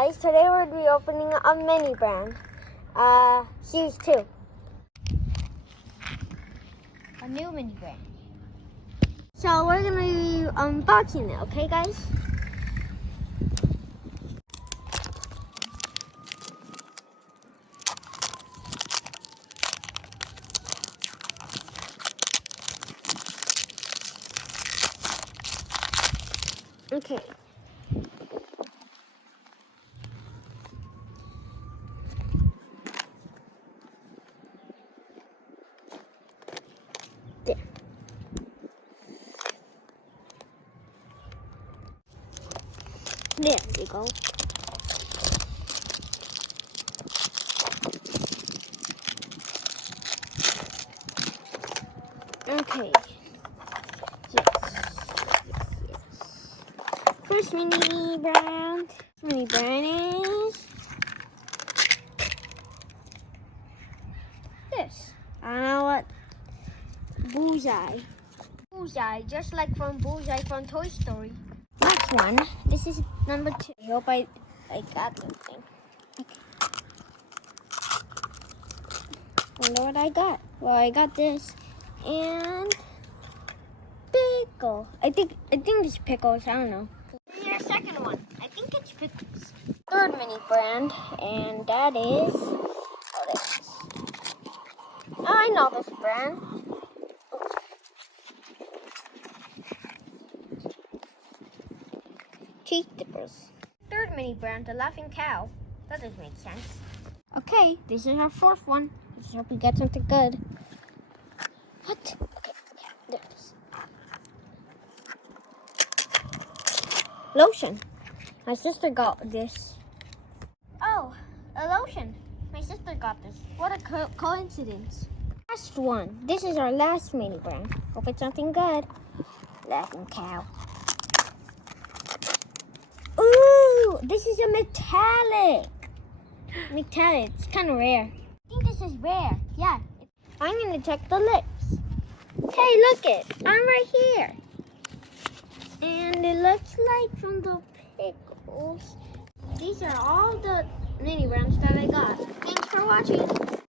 Guys, today we're going to be opening a mini brand. Huge too. A new mini brand. So we're going to be unboxing it, okay guys? Okay. There. There we go. Okay. Yes. First mini brand. Mini brand is this. I don't know what. Bullseye. Bullseye, just like from Bullseye from Toy Story. Next one. This is number 2. I hope I got the thing. Okay. Wonder what I got. Well, I got this and pickle. I think it's pickles. I don't know. Here's the second one. I think it's pickles. Third mini brand, and that is this. I know this brand. Cheese dippers. Third mini brand, the Laughing Cow. That doesn't make sense. Okay, this is our fourth one. Let's hope we get something good. What? Okay, yeah, there it is. Lotion. My sister got this. Oh, a lotion. My sister got this. What a coincidence. Last one. This is our last mini brand. Hope it's something good. Laughing Cow. Ooh, this is a metallic. Metallic. It's kind of rare. I think this is rare. Yeah. I'm going to check the lips. Hey, look it. I'm right here. And it looks like from the pickles. These are all the mini brands that I got. Thanks for watching.